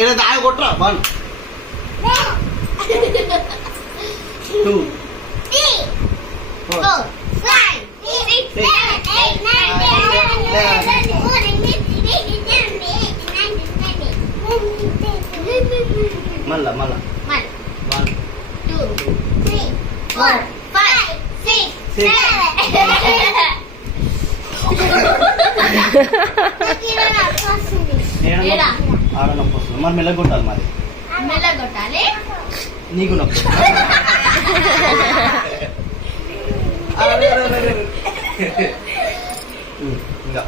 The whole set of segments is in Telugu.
ఇలా దాయ కొట్టరా 1 2 3 4 5 6 7 8 9 10 మళ్ళా 1 2 3 4 5 6 7 ఆడ నొప్పి వస్తుంది మరి మెల్లగా కొట్టాలి మరి కొట్టాలి నీకు నొప్పి ఇంకా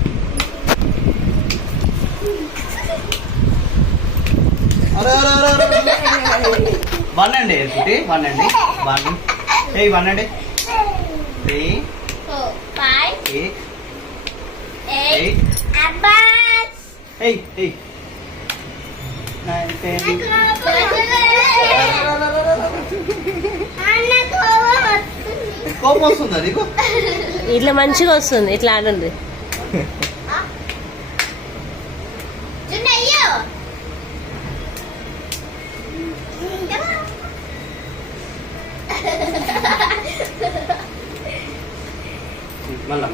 వన్ అండి కుట్టి 1 అండి 1 1 అండి 3 4 5 8 అబ్బాస్ 9 10 కోపం వస్తుందా నీకు ఇట్లా మంచిగా వస్తుంది ఇట్లా ఆడండి మళ్ళా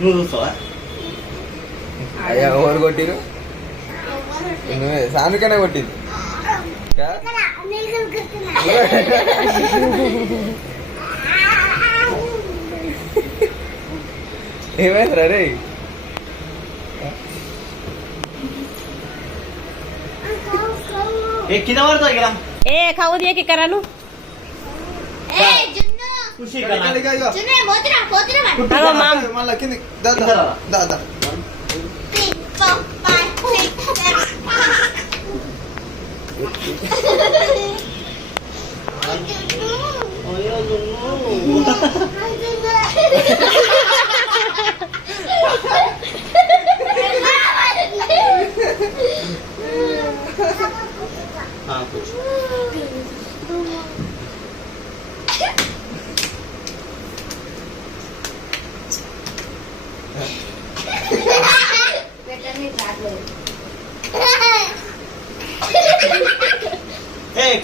నువ్వు చూస్తావా అయ్యా ఎవరు కొట్టిరు నువ్వే సానుకనే కొట్టింది ఏమైందిరా రే కింద పడతావు ఇక్కడ ఏ खाऊ दिया की करा नु మళ్ళా కింది దా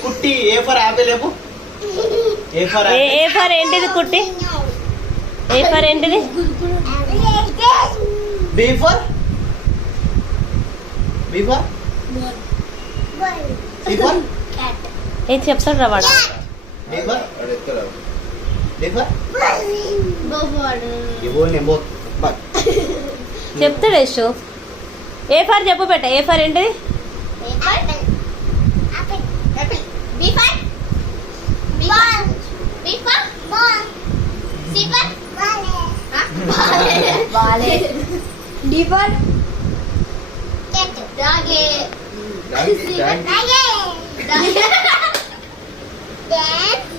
కుట్టి ఏ ఫర్ యాపిల్ లేపు ఏ ఫర్ ఏంటిది కుట్టి ఏ ఫర్ ఏంటిది B for C for A చెప్తాడు రా వాడు డి ఫర్ చెప్తాడు యశు ఏ ఫర్ చెప్పు పెట్ట ఏ ఫర్ ఏంటిది Dog.